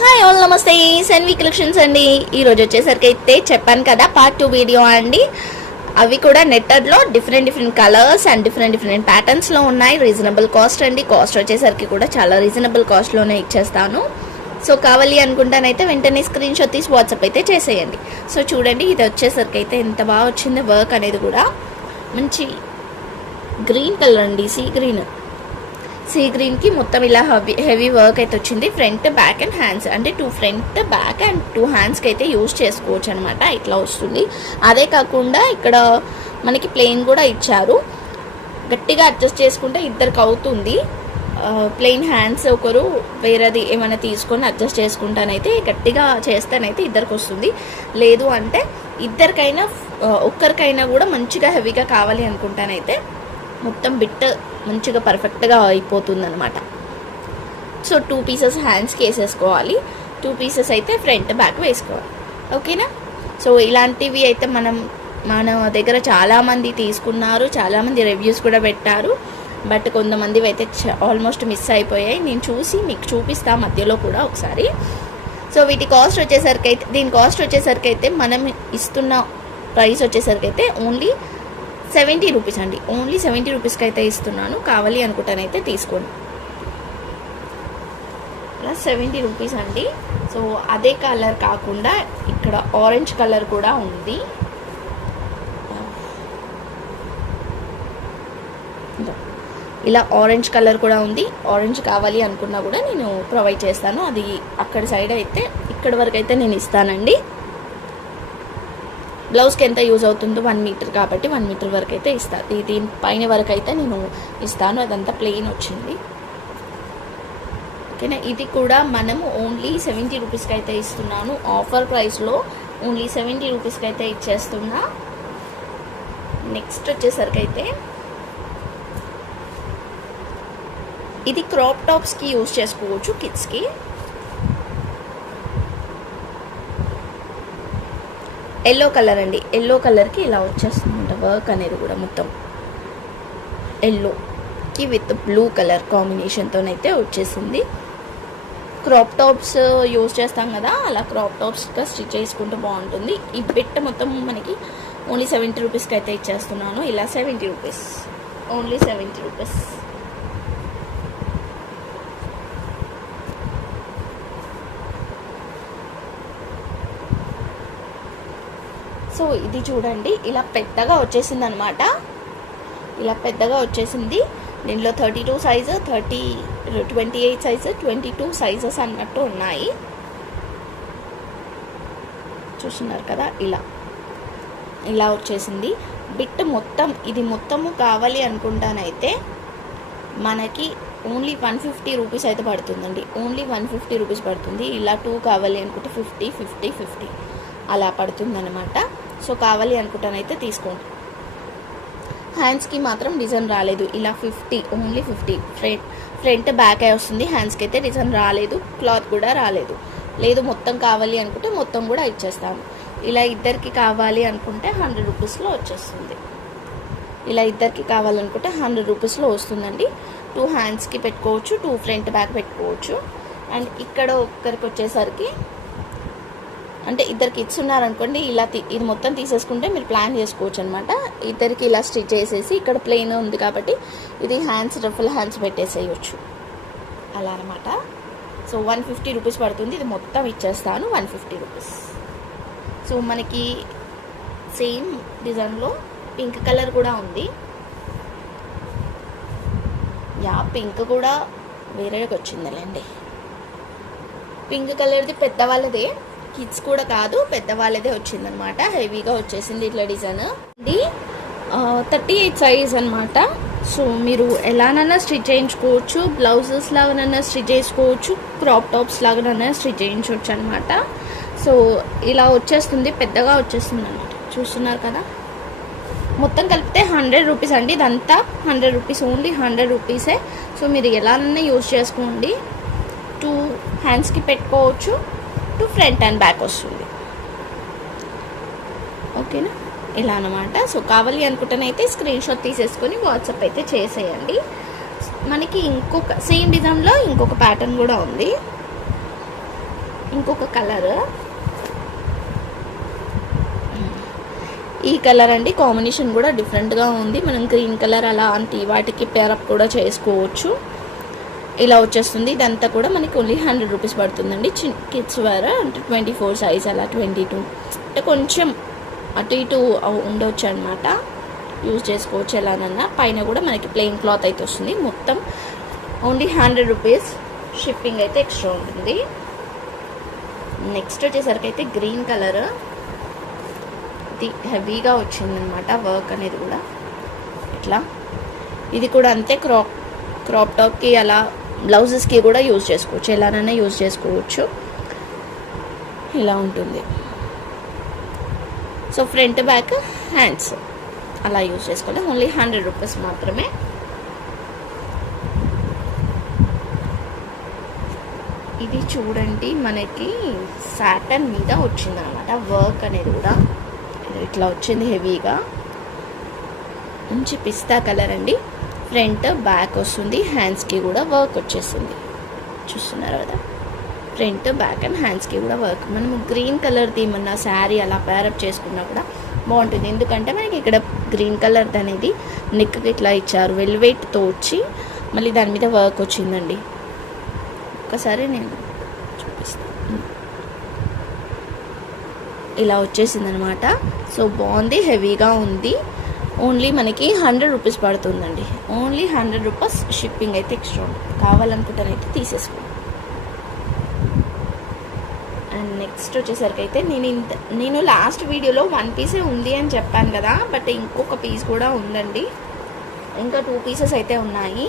Hi all, నమస్తే. సెన్వి collections అండి. ఈరోజు వచ్చేసరికి అయితే చెప్పాను కదా పార్ట్ 2 వీడియో అండి. అవి కూడా నెట్టర్లో డిఫరెంట్ కలర్స్ అండ్ డిఫరెంట్ ప్యాటర్న్స్లో ఉన్నాయి. రీజనబుల్ కాస్ట్ అండి. కాస్ట్ వచ్చేసరికి కూడా చాలా రీజనబుల్ కాస్ట్లోనే ఇచ్చేస్తాను. సో కావాలి అనుకుంటానైతే వెంటనే స్క్రీన్ షాట్ తీసి వాట్సాప్ అయితే చేసేయండి. సో చూడండి, ఇది వచ్చేసరికి అయితే ఎంత బాగా వచ్చింది. వర్క్ అనేది కూడా మంచి గ్రీన్ కలర్ అండి, సీ గ్రీన్కి మొత్తం ఇలా హెవీ వర్క్ అయితే వచ్చింది. ఫ్రంట్, బ్యాక్ అండ్ హ్యాండ్స్ అంటే 2 ఫ్రంట్, బ్యాక్ అండ్ 2 హ్యాండ్స్కి అయితే యూజ్ చేసుకోవచ్చు అనమాట. ఇట్లా వస్తుంది. అదే కాకుండా ఇక్కడ మనకి ప్లెయిన్ కూడా ఇచ్చారు. గట్టిగా అడ్జస్ట్ చేసుకుంటే ఇద్దరికి అవుతుంది. ప్లెయిన్ హ్యాండ్స్ ఒకరు వేరేది ఏమైనా తీసుకొని అడ్జస్ట్ చేసుకుంటానైతే గట్టిగా చేస్తానైతే ఇద్దరికి వస్తుంది. లేదు అంటే ఇద్దరికైనా ఒక్కరికైనా కూడా మంచిగా హెవీగా కావాలి అనుకుంటానైతే మొత్తం బిట్ మంచిగా పర్ఫెక్ట్గా అయిపోతుంది అనమాట. సో 2 పీసెస్ హ్యాండ్స్కి వేసేసుకోవాలి, 2 పీసెస్ అయితే ఫ్రంట్ బ్యాక్ వేసుకోవాలి. ఓకేనా? సో ఇలాంటివి అయితే మన దగ్గర చాలామంది తీసుకున్నారు, చాలామంది రివ్యూస్ కూడా పెట్టారు. బట్ కొంతమంది అయితే ఆల్మోస్ట్ మిస్ అయిపోయాయి. నేను చూసి మీకు చూపిస్తా మధ్యలో కూడా ఒకసారి. సో వీటి కాస్ట్ వచ్చేసరికి అయితే, దీని కాస్ట్ వచ్చేసరికి అయితే మనం ఇస్తున్న ప్రైస్ వచ్చేసరికి అయితే ఓన్లీ 70 రూపీస్ అండి. ఓన్లీ 70 రూపీస్కి అయితే ఇస్తున్నాను. కావాలి అనుకుంటానైతే తీసుకోండి. ఇలా 70 రూపీస్ అండి. సో అదే కలర్ కాకుండా ఇక్కడ ఆరెంజ్ కలర్ కూడా ఉంది. ఇలా ఆరెంజ్ కలర్ కూడా ఉంది. ఆరెంజ్ కావాలి అనుకున్నా కూడా నేను ప్రొవైడ్ చేస్తాను. అది అక్కడ సైడ్ అయితే ఇక్కడ వరకు అయితే నేను ఇస్తానండి. బ్లౌజ్కి ఎంత యూజ్ అవుతుందో 1 మీటర్ కాబట్టి 1 మీటర్ వరకు అయితే ఇస్తాను. దీని పైన వరకు అయితే నేను ఇస్తాను. అదంతా ప్లెయిన్ వచ్చింది. ఓకేనా? ఇది కూడా మనము ఓన్లీ 70 రూపీస్కి అయితే ఇస్తున్నాను. ఆఫర్ ప్రైస్లో ఓన్లీ 70 రూపీస్కి అయితే ఇచ్చేస్తున్నా. నెక్స్ట్ వచ్చేసరికి అయితే ఇది క్రాప్ టాప్స్కి యూజ్ చేసుకోవచ్చు, కిడ్స్కి. ఎల్లో కలర్ అండి. ఎల్లో కలర్కి ఇలా వచ్చేస్తుందంట వర్క్ అనేది కూడా మొత్తం ఎల్లోకి విత్ బ్లూ కలర్ కాంబినేషన్తోనైతే వచ్చేసింది. క్రాప్ టాప్స్ యూజ్ చేస్తాం కదా, అలా క్రాప్ టాప్స్గా స్టిచ్ చేసుకుంటూ బాగుంటుంది. ఈ బిట్ మొత్తం మనకి ఓన్లీ 70 రూపీస్కి అయితే ఇచ్చేస్తున్నాను. ఇలా 70 రూపీస్, ఓన్లీ 70 రూపీస్. సో ఇది చూడండి, ఇలా పెద్దగా వచ్చేసింది అనమాట. ఇలా పెద్దగా వచ్చేసింది. దీనిలో 32 సైజు, 28 సైజు, 22 సైజెస్ అన్నట్టు ఉన్నాయి. చూస్తున్నారు కదా, ఇలా వచ్చేసింది బిట్ మొత్తం. ఇది మొత్తము కావాలి అనుకుంటానైతే మనకి ఓన్లీ 150 రూపీస్ అయితే పడుతుందండి. ఓన్లీ 150 రూపీస్ పడుతుంది. ఇలా 2 కావాలి అనుకుంటే 50 అలా పడుతుందన్నమాట. సో కావాలి అనుకుంటానైతే తీసుకోండి. హ్యాండ్స్కి మాత్రం డిజైన్ రాలేదు. ఇలా 50, ఓన్లీ 50. ఫ్రంట్ బ్యాక్ అయి వస్తుంది. హ్యాండ్స్కి అయితే డిజైన్ రాలేదు, క్లాత్ కూడా రాలేదు. లేదు మొత్తం కావాలి అనుకుంటే మొత్తం కూడా ఇచ్చేస్తాము. ఇలా ఇద్దరికి కావాలి అనుకుంటే 100 రూపీస్లో వచ్చేస్తుంది. ఇలా ఇద్దరికి కావాలనుకుంటే 100 రూపీస్లో వస్తుందండి. 2 హ్యాండ్స్కి పెట్టుకోవచ్చు, 2 ఫ్రంట్ బ్యాక్ పెట్టుకోవచ్చు. అండ్ ఇక్కడ ఒక్కరికి వచ్చేసరికి అంటే ఇద్దరికి ఇచ్చున్నారనుకోండి, ఇలా ఇది మొత్తం తీసేసుకుంటే మీరు ప్లాన్ చేసుకోవచ్చు అనమాట. ఇద్దరికి ఇలా స్టిచ్ చేసేసి ఇక్కడ ప్లెయిన్ ఉంది కాబట్టి ఇది హ్యాండ్స్, రఫుల్ హ్యాండ్స్ పెట్టేసేయచ్చు అలా అనమాట. సో 150 రూపీస్ పడుతుంది. ఇది మొత్తం ఇచ్చేస్తాను 150 రూపీస్. సో మనకి సేమ్ డిజైన్లో పింక్ కలర్ కూడా ఉంది. పింక్ కూడా వేరేగా వచ్చిందిలేండి. పింక్ కలర్ది పెద్దవాళ్ళదే, కిడ్స్ కూడా కాదు, పెద్దవాళ్ళదే వచ్చిందనమాట. హెవీగా వచ్చేసింది ఇట్లా డిజైన్. ఇది 38 సైజ్ అనమాట. సో మీరు ఎలానైనా స్టిచ్ చేయించుకోవచ్చు. బ్లౌజెస్ లాగానైనా స్టిచ్ చేసుకోవచ్చు, క్రాప్ టాప్స్ లాగానైనా స్టిచ్ చేయించవచ్చు అనమాట. సో ఇలా వచ్చేస్తుంది, పెద్దగా వచ్చేస్తుంది అనమాట. చూస్తున్నారు కదా, మొత్తం కలిపితే 100 రూపీస్ అండి. ఇదంతా 100 రూపీస్, ఓన్లీ 100 రూపీసే. సో మీరు ఎలానైనా యూజ్ చేసుకోండి. 2 హ్యాండ్స్కి పెట్టుకోవచ్చు, 2 ఫ్రంట్ అండ్ బ్యాక్ వస్తుంది. ఓకేనా? ఇలా అనమాట. సో కావాలి అనుకుంటేనైతే స్క్రీన్ షాట్ తీసేసుకొని వాట్సాప్ అయితే చేసేయండి. మనకి ఇంకొక సేమ్ డిజైన్లో ఇంకొక ప్యాటర్న్ కూడా ఉంది. ఇంకొక కలర్, ఈ కలర్ అండి. కాంబినేషన్ కూడా డిఫరెంట్గా ఉంది. మనం గ్రీన్ కలర్ అలాంటి వాటికి పేరప్ కూడా చేసుకోవచ్చు. ఇలా వచ్చేస్తుంది. ఇదంతా కూడా మనకి ఓన్లీ 100 రూపీస్ పడుతుందండి. కిడ్స్ వేర్ అంటే 24 సైజ్ అలా 22 అంటే కొంచెం అటు ఇటు ఉండవచ్చు అనమాట. యూజ్ చేసుకోవచ్చు ఎలానన్నా. పైన కూడా మనకి ప్లెయిన్ క్లాత్ అయితే వస్తుంది. మొత్తం ఓన్లీ 100 రూపీస్. షిప్పింగ్ అయితే ఎక్స్ట్రా ఉంటుంది. నెక్స్ట్ వచ్చేసరికి అయితే గ్రీన్ కలర్, ఇది హెవీగా వచ్చిందనమాట వర్క్ అనేది కూడా. ఇట్లా ఇది కూడా అంతే. క్రాప్ టాప్కి అలా బ్లౌజెస్కి కూడా యూజ్ చేసుకోవచ్చు, ఎలానైనా యూజ్ చేసుకోవచ్చు. ఇలా ఉంటుంది. సో ఫ్రంట్ బ్యాక్ హ్యాండ్స్ అలా యూజ్ చేసుకోవాలి. ఓన్లీ 100 రూపీస్ మాత్రమే. ఇది చూడండి, మనకి సాటన్ మీద వచ్చిందనమాట వర్క్ అనేది కూడా. ఇట్లా వచ్చింది హెవీగా. మంచి పిస్తా కలర్ అండి. ఫ్రంట్ బ్యాక్ వస్తుంది. హ్యాండ్స్కి కూడా వర్క్ వచ్చేసింది. చూస్తున్నారు కదా, ఫ్రంట్ బ్యాక్ అండ్ హ్యాండ్స్కి కూడా వర్క్. మనం గ్రీన్ కలర్ది ఏమన్నా శారీ అలా పేరప్ చేసుకున్నా కూడా బాగుంటుంది. ఎందుకంటే మనకి ఇక్కడ గ్రీన్ కలర్ది అనేది నెక్కి ఇట్లా ఇచ్చారు, వెల్వెట్తో వచ్చి మళ్ళీ దాని మీద వర్క్ వచ్చిందండి. ఒక్కసారి నేను చూపిస్తాను. ఇలా వచ్చేసిందనమాట. సో బాగుంది, హెవీగా ఉంది. ఓన్లీ మనకి 100 రూపీస్ పడుతుందండి. Only 100 rupees. షిప్పింగ్ అయితే ఎక్స్ట్రా ఉంటుంది. కావాలనుకుంటానైతే తీసేసుకోండి. అండ్ నెక్స్ట్ వచ్చేసరికి అయితే నేను లాస్ట్ వీడియోలో 1 పీసే ఉంది అని చెప్పాను కదా, బట్ ఇంకొక పీస్ కూడా ఉందండి. ఇంకా 2 పీసెస్ అయితే ఉన్నాయి.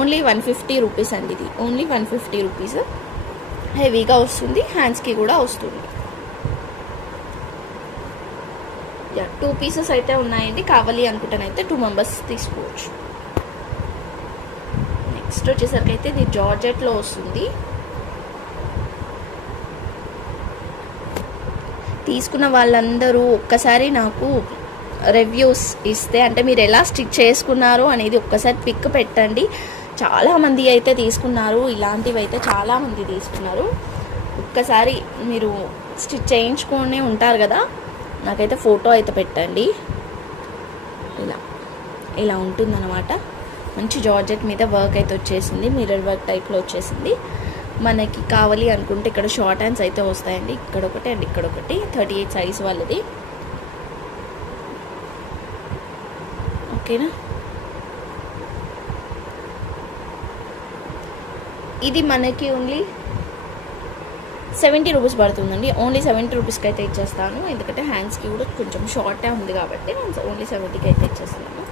ఓన్లీ 150 రూపీస్ అండి. ఇది ఓన్లీ 150 రూపీస్. హెవీగా వస్తుంది, హ్యాండ్స్కి కూడా వస్తుంది. 2 పీసెస్ అయితే ఉన్నాయండి. కావాలి అనుకుంటానైతే 2 మెంబర్స్ తీసుకోవచ్చు. నెక్స్ట్ వచ్చేసరికి అయితే ఇది జార్జెట్లో వస్తుంది. తీసుకున్న వాళ్ళందరూ ఒక్కసారి నాకు రివ్యూస్ ఇస్తే, అంటే మీరు ఎలా స్టిచ్ చేసుకున్నారు అనేది ఒక్కసారి పిక్ పెట్టండి. చాలామంది అయితే తీసుకున్నారు, ఇలాంటివి అయితే చాలామంది తీసుకున్నారు. ఒక్కసారి మీరు స్టిచ్ చేయించుకొని ఉంటారు కదా, నాకైతే ఫోటో అయితే పెట్టండి. ఇలా ఉంటుందన్నమాట. మంచి జార్జెట్ మీద వర్క్ అయితే వచ్చేసింది. మిర్రర్ వర్క్ టైప్లో వచ్చేసింది. మనకి కావాలి అనుకుంటే ఇక్కడ షార్ట్ హ్యాండ్స్ అయితే వస్తాయండి. ఇక్కడ ఒకటి అండ్ ఇక్కడ ఒకటి. 38 సైజ్ వాళ్ళది. ఓకేనా. ఇది మనకి ఓన్లీ 70 రూపీస్ పడుతుందండి. ఓన్లీ 70 రూపీస్కి అయితే ఇచ్చేస్తాను. ఎందుకంటే హ్యాండ్స్కి కూడా కొంచెం షార్టే ఉంది కాబట్టి నేను ఓన్లీ 70కి అయితే ఇచ్చేస్తున్నాను.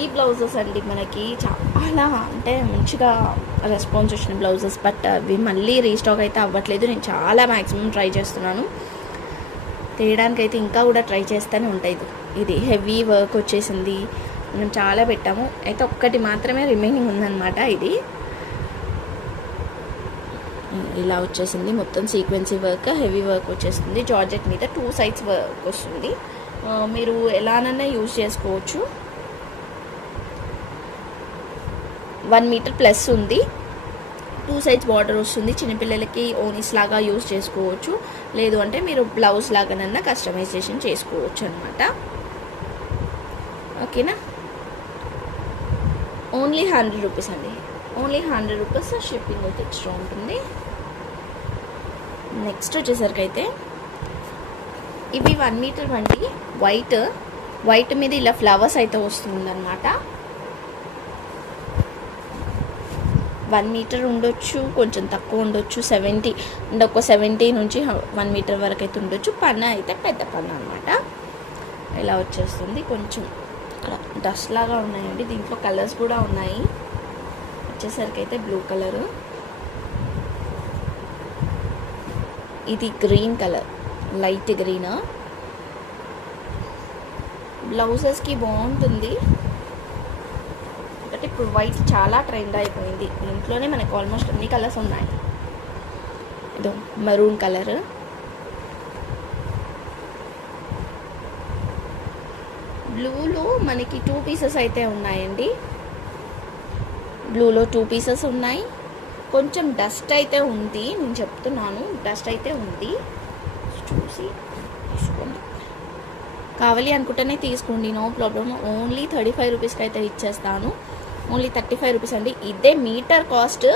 ఈ బ్లౌజెస్ అండి మనకి చాలా అంటే మంచిగా రెస్పాన్స్ వచ్చిన బ్లౌజెస్, బట్ అవి మళ్ళీ రీస్టాక్ అయితే అవ్వట్లేదు. నేను చాలా మ్యాక్సిమం ట్రై చేస్తున్నాను తీయడానికైతే, ఇంకా కూడా ట్రై చేస్తూనే ఉంటాయి. ఇది హెవీ వర్క్ వచ్చేసింది. మనం చాలా పెట్టాము, అయితే ఒక్కటి మాత్రమే రిమైనింగ్ ఉందన్నమాట. ఇది ఇలా వచ్చేసింది. మొత్తం సీక్వెన్సీ వర్క్, హెవీ వర్క్ వచ్చేస్తుంది. జార్జెట్ మీద 2 సైడ్స్ వర్క్ వస్తుంది. మీరు ఎలానైనా యూజ్ చేసుకోవచ్చు. 1 మీటర్ ప్లస్ ఉంది. 2 సైడ్స్ బార్డర్ వస్తుంది. చిన్నపిల్లలకి ఓనీస్ లాగా యూజ్ చేసుకోవచ్చు. లేదు అంటే మీరు బ్లౌజ్ లాగానన్నా కస్టమైజేషన్ చేసుకోవచ్చు అనమాట. ఓకేనా. ఓన్లీ 100 రూపీస్ అండి. Only 100 rupees. షిప్పింగ్ అయితే ఎక్స్ట్రా ఉంటుంది. నెక్స్ట్ వచ్చేసరికి అయితే ఇవి 1 మీటర్ వంటి వైట్ మీద ఇలా ఫ్లవర్స్ అయితే వస్తుందన్నమాట. 1 మీటర్ ఉండొచ్చు, కొంచెం తక్కువ ఉండొచ్చు. 70 అంటే ఒక 70 నుంచి 1 మీటర్ వరకు అయితే ఉండొచ్చు. పన్న అయితే పెద్ద పన్న అనమాట. ఇలా వచ్చేస్తుంది. కొంచెం ఇక్కడ డస్ట్ లాగా ఉన్నాయండి. దీంట్లో కలర్స్ కూడా ఉన్నాయి. వచ్చేసరికి అయితే బ్లూ కలరు, ఇది గ్రీన్ కలర్, లైట్ గ్రీన్. బ్లౌజెస్కి బాగుంటుంది. అంటే ఇప్పుడు వైట్ చాలా ట్రెండ్ అయిపోయింది. దీంట్లోనే మనకు ఆల్మోస్ట్ అన్ని కలర్స్ ఉన్నాయి. ఇదో మెరూన్ కలర్, బ్లూలో మనకి 2 పీసెస్ అయితే ఉన్నాయండి. బ్లూలో 2 పీసెస్ ఉన్నాయి. కొంచెం డస్ట్ అయితే ఉంది, నేను చెప్తున్నాను, డస్ట్ అయితే ఉంది, చూసి తీసుకోండి. కావాలి అనుకుంటేనే తీసుకోండి, నో ప్రాబ్లమ్. ఓన్లీ 35 రూపీస్కి అయితే ఇచ్చేస్తాను. ఓన్లీ 35 రూపీస్ అండి. ఇదే మీటర్ కాస్ట్,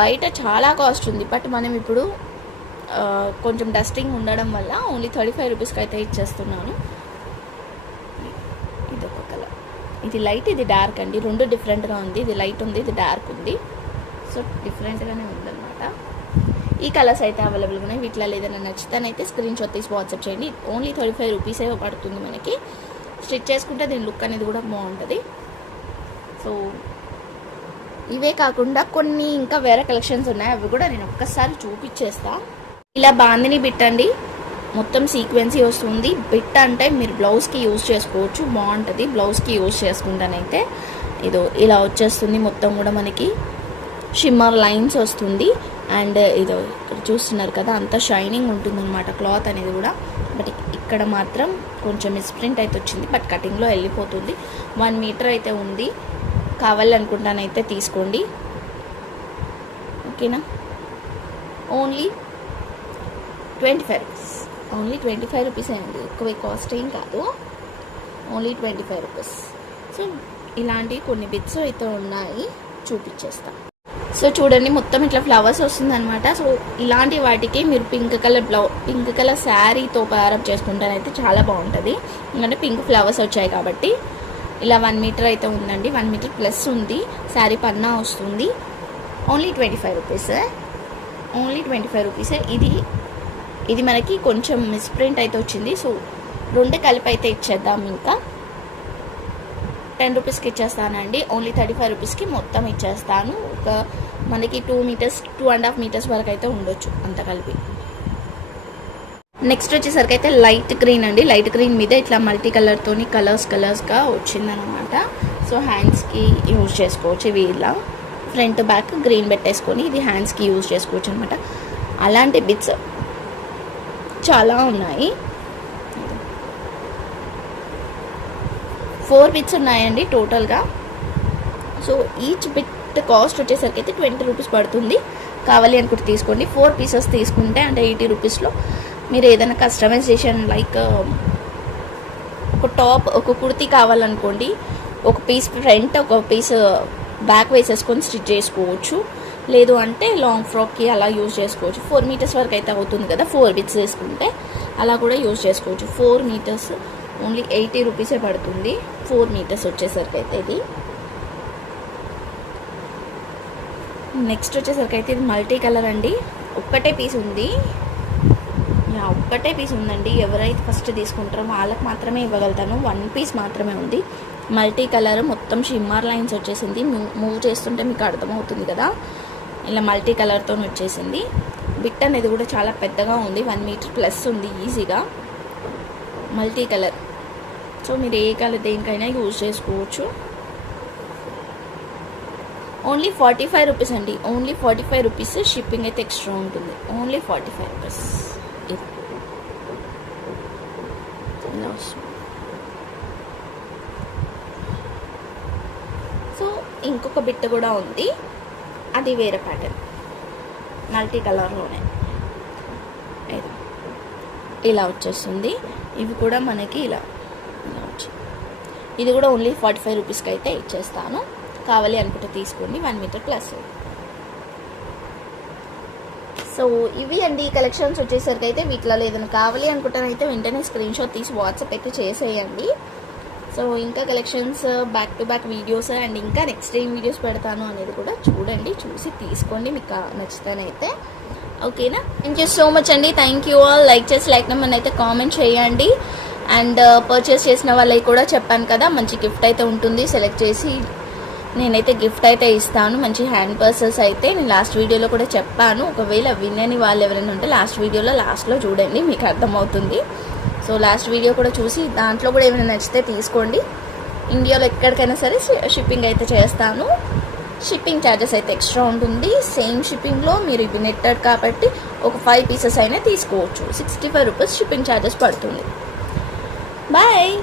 బయట చాలా కాస్ట్ ఉంది, బట్ మనం ఇప్పుడు కొంచెం డస్టింగ్ ఉండడం వల్ల ఓన్లీ 35 రూపీస్కి అయితే ఇచ్చేస్తున్నాను. ఇది ఒక కలర్, ఇది లైట్, ఇది డార్క్ అండి, రెండు డిఫరెంట్గా ఉంది. ఇది లైట్ ఉంది, ఇది డార్క్ ఉంది, సో డిఫరెంట్గానే ఉందన్నమాట. ఈ కలర్స్ అయితే అవైలబుల్గా ఉన్నాయి. వీటిలో ఏదైనా నచ్చితేనైతే స్క్రీన్ షాట్ తీసి వాట్సాప్ చేయండి. ఓన్లీ 35 రూపీసే పడుతుంది మనకి. స్టిచ్ చేసుకుంటే దీని లుక్ అనేది కూడా బాగుంటుంది. సో ఇవే కాకుండా కొన్ని ఇంకా వేరే కలెక్షన్స్ ఉన్నాయి, అవి కూడా నేను ఒక్కసారి చూపించేస్తా. ఇలా బాందిని బిట్ అండి, మొత్తం సీక్వెన్సీ వస్తుంది. బిట్ అంటే మీరు బ్లౌజ్కి యూజ్ చేసుకోవచ్చు, బాగుంటుంది. బ్లౌజ్కి యూజ్ చేసుకుంటానైతే ఇదో ఇలా వచ్చేస్తుంది. మొత్తం కూడా మనకి షిమ్మర్ లైన్స్ వస్తుంది. అండ్ ఇదో ఇక్కడ చూస్తున్నారు కదా, అంతా షైనింగ్ ఉంటుందన్నమాట క్లాత్ అనేది కూడా. బట్ ఇక్కడ మాత్రం కొంచెం మిస్ప్రింట్ అయితే వచ్చింది, బట్ కటింగ్లో వెళ్ళిపోతుంది. 1 మీటర్ అయితే ఉంది, కావాలనుకుంటానైతే తీసుకోండి, ఓకేనా. ఓన్లీ 25 రూపీస్, ఓన్లీ 25 రూపీసే అండి, ఎక్కువ కాస్ట్ ఏం కాదు, ఓన్లీ 25 రూపీస్. సో ఇలాంటి కొన్ని బిట్స్ అయితే ఉన్నాయి, చూపించేస్తాం. సో చూడండి, మొత్తం ఇట్లా ఫ్లవర్స్ వస్తుంది అనమాట. సో ఇలాంటి వాటికి మీరు పింక్ కలర్ శారీతో ప్యారప్ చేసుకుంటారైతే చాలా బాగుంటుంది, ఎందుకంటే పింక్ ఫ్లవర్స్ వచ్చాయి కాబట్టి. ఇలా 1 మీటర్ అయితే ఉందండి, 1 మీటర్ ప్లస్ ఉంది. శారీ పన్నా వస్తుంది. ఓన్లీ 25 రూపీస్, ఓన్లీ 25 రూపీసే. ఇది మనకి కొంచెం మిస్ప్రింట్ అయితే వచ్చింది, సో రెండు కలిపి అయితే ఇచ్చేద్దాం. ఇంకా 10 రూపీస్కి ఇచ్చేస్తానండి. ఓన్లీ 35 రూపీస్కి మొత్తం ఇచ్చేస్తాను. ఒక మనకి 2 మీటర్స్ 2.5 మీటర్స్ వరకు అయితే ఉండొచ్చు అంత కలిపి. నెక్స్ట్ వచ్చేసరికి అయితే లైట్ గ్రీన్ అండి. లైట్ గ్రీన్ మీద ఇట్లా మల్టీ కలర్తోని కలర్స్గా వచ్చిందనమాట. సో హ్యాండ్స్కి యూజ్ చేసుకోవచ్చు. ఇవి ఇలా ఫ్రంట్ బ్యాక్ గ్రీన్ పెట్టేసుకొని ఇది హ్యాండ్స్కి యూజ్ చేసుకోవచ్చు అనమాట. అలాంటి బిట్స్ చాలా ఉన్నాయి. 4 బిట్స్ ఉన్నాయండి టోటల్గా. సో ఈచ్ బిట్ కాస్ట్ వచ్చేసరికి అయితే 20 రూపీస్ పడుతుంది. కావాలి అనుకుంటే తీసుకోండి. 4 పీసెస్ తీసుకుంటే అంటే 80 రూపీస్లో మీరు ఏదైనా కస్టమైజేషన్ లైక్ ఒక టాప్, ఒక కుర్తీ కావాలనుకోండి, ఒక పీస్ ఫ్రంట్, ఒక పీస్ బ్యాక్ వేసేసుకొని స్టిచ్ చేసుకోవచ్చు. లేదు అంటే లాంగ్ ఫ్రాక్కి అలా యూజ్ చేసుకోవచ్చు. 4 మీటర్స్ వరకు అయితే అవుతుంది కదా, 4 బిట్స్ వేసుకుంటే అలా కూడా యూజ్ చేసుకోవచ్చు. 4 మీటర్స్ ఓన్లీ 80 రూపీసే పడుతుంది. 4 మీటర్స్ వచ్చేసరికి అయితే ఇది. నెక్స్ట్ వచ్చేసరికి అయితే ఇది మల్టీ కలర్ అండి. ఒక్కటే పీస్ ఉంది, ఒక్కటే పీస్ ఉందండి. ఎవరైతే ఫస్ట్ తీసుకుంటారో వాళ్ళకి మాత్రమే ఇవ్వగలుగుతాను. 1 పీస్ మాత్రమే ఉంది. మల్టీ కలర్ మొత్తం షిమ్మర్ లైన్స్ వచ్చేసింది. మూవ్ చేస్తుంటే మీకు అర్థమవుతుంది కదా, ఇలా మల్టీ కలర్తో వచ్చేసింది. బిట్ అనేది కూడా చాలా పెద్దగా ఉంది, 1 మీటర్ ప్లస్ ఉంది ఈజీగా. మల్టీ కలర్, సో మీరు ఏ కలర్ దేనికైనా యూజ్ చేసుకోవచ్చు. ఓన్లీ 45 రూపీస్ అండి, ఓన్లీ 45 రూపీస్. షిప్పింగ్ అయితే ఎక్స్ట్రా ఉంటుంది. Only 45 rupees. సో ఇంకొక బిట్ కూడా ఉంది, అది వేరే ప్యాటర్న్, మల్టీ కలర్లోనే ఇలా వచ్చేస్తుంది. ఇవి కూడా మనకి ఇలా వచ్చింది. ఇది కూడా ఓన్లీ 45 రూపీస్కి అయితే ఇచ్చేస్తాను. కావాలి అనుకుంటే తీసుకోండి, 1 మీటర్ ప్లస్. సో ఇవి అండి కలెక్షన్స్ వచ్చేసరికి అయితే. వీటిలో ఏదైనా కావాలి అనుకుంటానైతే వెంటనే స్క్రీన్ షాట్ తీసి వాట్సాప్ అయితే చేసేయండి. సో ఇంకా collections back to back videos and ఇంకా నెక్స్ట్ ఏం వీడియోస్ పెడతాను అనేది కూడా చూడండి, చూసి తీసుకోండి మీకు నచ్చితేనైతే. ఓకేనా. థ్యాంక్ యూ సో మచ్ అండి. Thank you all. లైక్ చేసి లైక్ నెంబర్ అయితే కామెంట్ చేయండి. అండ్ పర్చేస్ చేసిన వాళ్ళకి కూడా చెప్పాను కదా, మంచి గిఫ్ట్ అయితే ఉంటుంది. సెలెక్ట్ చేసి నేనైతే గిఫ్ట్ అయితే ఇస్తాను, మంచి హ్యాండ్ పర్సెస్ అయితే. నేను లాస్ట్ వీడియోలో కూడా చెప్పాను, ఒకవేళ వినని వాళ్ళు ఎవరైనా ఉంటే లాస్ట్ వీడియోలో లాస్ట్లో చూడండి, మీకు అర్థమవుతుంది. సో లాస్ట్ వీడియో కూడా చూసి దాంట్లో కూడా ఏమైనా నచ్చితే తీసుకోండి. ఇండియాలో ఎక్కడికైనా సరే షిప్పింగ్ అయితే చేస్తాను. షిప్పింగ్ ఛార్జెస్ అయితే ఎక్స్ట్రా ఉంటుంది. సేమ్ షిప్పింగ్లో మీరు ఇవి నెట్టెడ్ కాబట్టి ఒక 5 పీసెస్ అయినా తీసుకోవచ్చు. 65 రూపీస్ షిప్పింగ్ ఛార్జెస్ పడుతుంది. బాయ్.